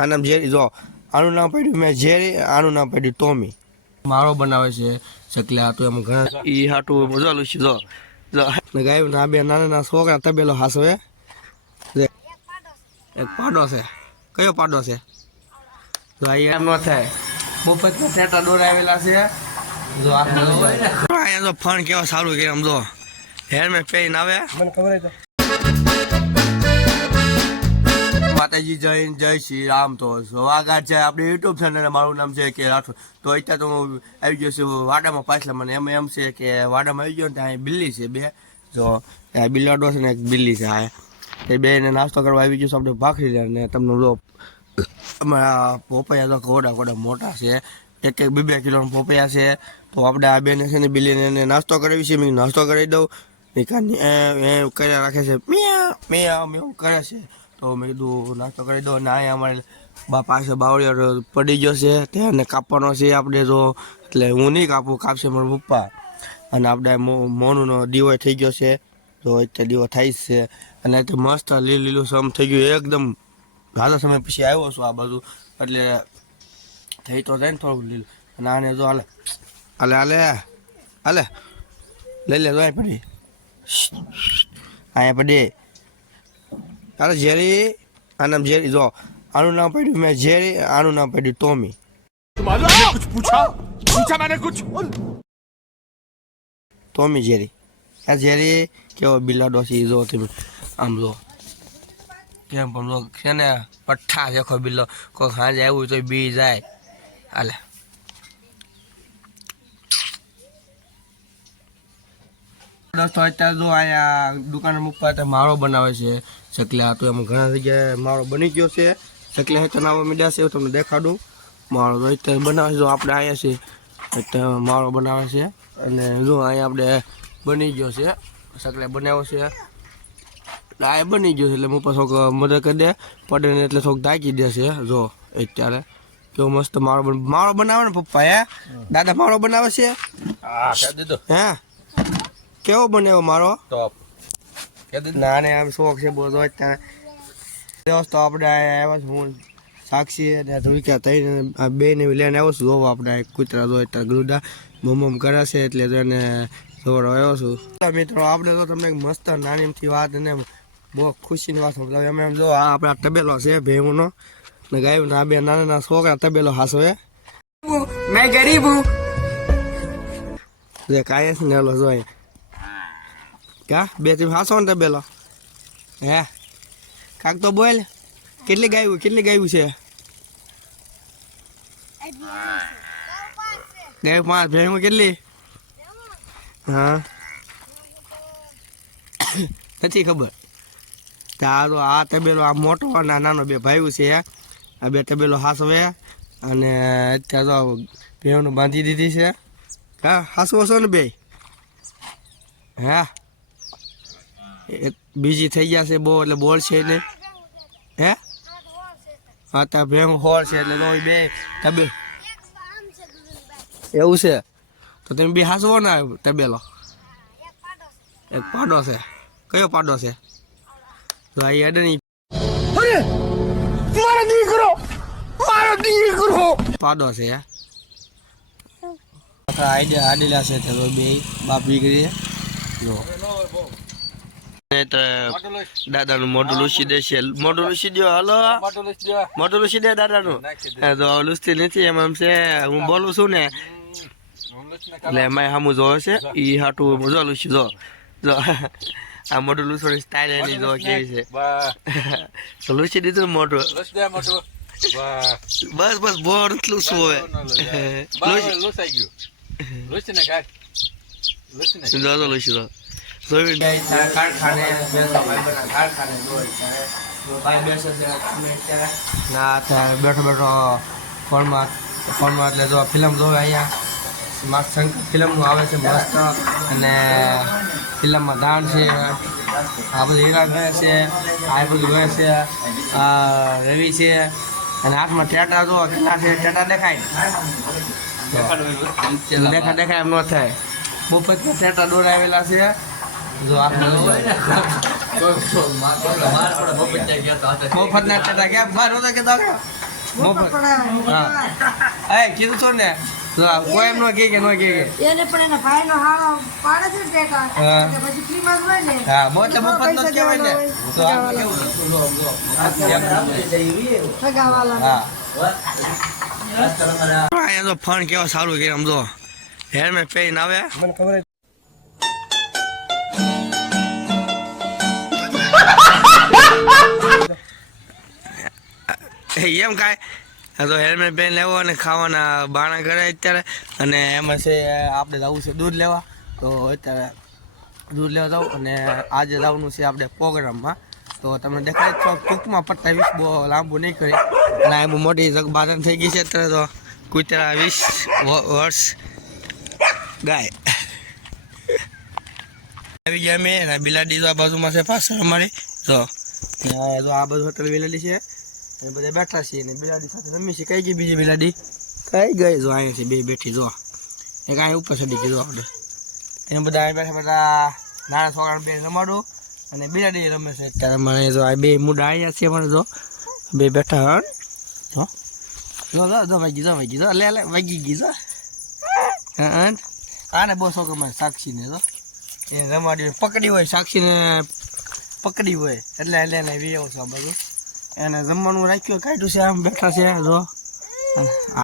આ નામ ઝેરી જો આનું નામ પડ્યું મેં ઝેરી આનું નામ પડ્યું ટોમી. મારો બનાવે છે ચકલા તો એમ ઘણા એ હાટું મજાલું છે જો. જો. ને ગાયું ના બે નાના નાના છોકરા તબેલો હાસવે એક પાડો છે. કયો પાડો છે? જો આ એમ ન થાય મફતમાં ટેટા દોરાવેલા છે. જો આ અહીંયા જો ફણ કેવો સારું કે આમ જો. હેલ્મેટ પહેરીને આવે. મને ખબર માતાજી જય જય શ્રી રામ. તો સ્વાગત છે આપણે યુટ્યુબ ચેનલ મારું નામ છે કે રાઠોડ. તો અત્યારે તો હું આવી ગયો છું વાડામાં પાછલા. મને એમ એમ છે કે વાડામાં આવી ગયો ને ત્યાં બિલ્લી છે બે. જો, ત્યાં બિલાડો છે ને એક બિલ્લી છે. આ એ બે એને નાસ્તો કરવા આવી ગયો છે. આપણે ભાખરી લે ને તમને લો અમારા પોપૈયા તો ઘોડા કોડા મોટા છે. એક એક બે બે કિલોના પોપૈયા છે. તો આપણે આ બેને છે ને બિલ્લીને એને નાસ્તો કરાવી છે. મેં નાસ્તો કરાવી દઉં. એ કર્યા રાખે છે. મેં મેં એવું કરે છે. તો મેં કીધું, નાસ્તો કરી દો. અહીંયા અમારે બા પાસે બાવળિયો પડી ગયો છે તેને કાપવાનો છે આપણે તો. એટલે હું નહીં કાપું, કાપશે મારા પપ્પા. અને આપણે મોનુનો દીવો થઈ ગયો છે, તો અત્યારે દીવો થાય છે. અને અત્યારે મસ્ત લીલું લીલું સમ થઈ ગયું, એકદમ ઘણા સમય પછી આવ્યો છું આ બધું એટલે થઈ તો જાય ને થોડું લીલું. અને આને જો હાલે હાલે હાલે હાલે. લઈ લે, જો પડી. અહીંયા પડી. અને ઝેરી આ નામ ઝેરી જો આનું નામ પડ્યું મેં ઝેરી આનું નામ પડ્યું ટોમી. ટોમી ઝેરી. આ ઝેરી કેવો બિલાડો છે જો તમે આમ જો. કેમ પણ છે ને પઠ્ઠા છે ખો બિલ્લો કોઈ ખાંજ આવ્યું તો બી જાય. હાલે. દોસ્તો અત્યારે જો અહીંયા દુકાન મૂકવા ત્યાં માળો બનાવે છે. ચકલા તો એમાં ઘણા જગ્યાએ માળો બની ગયો છે. ચકલા હેઠળ નાવા મીડ્યા છે એવું તમને દેખાડું. માળો તો અત્યારે બનાવે છે જો આપણે અહીંયા છે અત્યારે માળો બનાવે છે. અને જો અહીંયા આપણે બની ગયો છે ચકલા બનાવ્યો છે. આ બની ગયો છે એટલે હું પાછો મદદ કરી દે પડે એટલે થોડુંક દાકી દે છે જો અત્યારે. કેવો મસ્ત માળો માળો બનાવે ને પપ્પા હે? દાદા માળો બનાવે છે? હા? કેવો બન્યો મારો? ટોપ ના. ને આમ શોખ છે બોલતો જ ત્યાં દોસ્તો આપણે આવ્યો છું હું સાક્ષી અને ધુલકા થઈને આ બે ને લઈને આવ્યો છું. જોવો આપણે કૂતરા જોઈએ ત્યાં ગ્લુડા મમ કરે છે એટલે તો એને જોડો આવ્યો છું. મિત્રો આપણે તો તમને મસ્ત નાનીમથી વાત ને બહુ ખુશીની વાત સમજાવી એમ એમ જો આ આપણા તબેલો છે ભેહુનો ને ગાયું આ બે નાના નાના છોકરા તબેલો હાસો એ મેં ગરીબ. હું કાંઈ ને નહીં જોઈએ અહીંયા કા? બેથી હાસો ને તબેલો હે? કાક તો બોલ. કેટલી ગાયું કેટલી ગાયું છે? ગાયું પાંચ. ભેણું કેટલી? હા. નથી ખબર. તારો આ તબેલો આ મોટો અને આ નાનો બે ભાઈઓ છે. આ બે તબેલો હાસવે અને અત્યારે તો ભેણું બાંધી દીધી છે. હા હાસવો છો ને બે? હા. એક બીજી થઈ ગયા છે બહુ એટલે બોલ છે ને. હે? હા તા ભેમ હોળ છે એટલે લોહી બે તબે એવું છે? તો તમે બે હાસવો ના તબેલો? એક પાડો છે. કયો પાડો છે? ભાઈ અડે નહીં અરે મારો દીકરો! મારો દીકરો! પાડો છે આઈડિયા આડેલા છે તો બે બાપ દીકરી જો. દાદાનું મોઢું લૂસી દેશે. મોઢું લૂસી દો હલો. મોઢું લૂસી દે દાદાનું. તો લૂસતી નથી એમ એમ છે. હું બોલું છું ને. એટલે એમાં સામું જોવે છે. એ હાટું જો લૂસી જો. જો. આ મોઢું લૂસવાની સ્ટાઇલ એની જો કેવી છે. લૂસી દીધું ને મોઢું. બસ બસ નથી લૂસવું હવે. લૂસી જો જો લૂસી જો. જોયું કારખાને કારખાને ભાઈ બેસે છે ના અત્યારે બેઠો બેઠો ફોનમાં ફોનમાં એટલે જો ફિલ્મ જોવે અહીંયા. મસ્ત ફિલ્મનું આવે છે મસ્ત. અને ફિલ્મમાં દાણ છે આ બધું હીરા ગણે છે આ બધું ગણે છે આ રવિ છે અને હાથમાં ટેટા જો કેટલા છે ટેટા દેખાય દેખા દેખાય એમ ન થાય. બપોરમાં ટેટા દોરાવેલા છે. જો ના. ટાટા ક્યાં બાર કહેતા કે? મફત. હા. એ કીધું તો ને. કોઈ એમ નો કહે કે નો કે. એને પણ એના ભાઈનો હાળો પાડે છે ને ટેકા. હા. એટલે પછી ફ્રીમાં જ હોય ને. હા બોલે મફત પૈસા કહેવાય ને. તો આ કેવું? સગાવાલા હા. ફણ કેવો સારું કે આમ જો. હેલ્મેટ પહેરીને આવે. મને ખબર એમ કાંઈ? તો હેલ્મેટ પહેરી લેવો અને ખાવાના બાણા કરે અત્યારે. અને એમાં છે, આપણે જવું છે દૂધ લેવા. તો અત્યારે દૂધ લેવા જાઉં અને આજે જવાનું છે આપણે પ્રોગ્રામમાં. તો તમને દેખાય તો ટૂંકમાં પટ્ટાવીસ બહુ લાંબુ નહીં કરી. અને આ મોટી જગબાદન થઈ ગઈ છે અત્યારે તો. કુતરા વીસ વર્ષ ગાય. આવી ગયા મેં બિલાડી તો આ બાજુમાં છે પાછળ અમારી. તો આ બધું હોટલ બિલાડી છે. અને બધા બેઠા છીએ ને બિલાડી સાથે રમી છે કઈ ગઈ બીજી બિલાડી? કઈ ગઈ? જો અહીંયા છે બે બેઠી જો. એક કાંઈ ઉપર ચડી ગઈ જો આપણે. એને બધા અહીં બેઠા બેઠા નાના છોકરાને બે રમાડો અને બિલાડી રમે છે અત્યારે. મને જો આ બે મુડા અહીંયા છે મને જો. બે બેઠા હન. જો. જો જો વાગી જો વાગી જો. લે લે વાગી ગઈ જો. હન આને બહુ શોખ અમારે સાક્ષીને જો. એ રમાડી પકડી હોય સાક્ષીને પકડી હોય. એટલે એટલે એને વી આવો છો બધું એને જમવાનું રાખ્યું કાઢ્યું છે આમ બેઠા છે જો.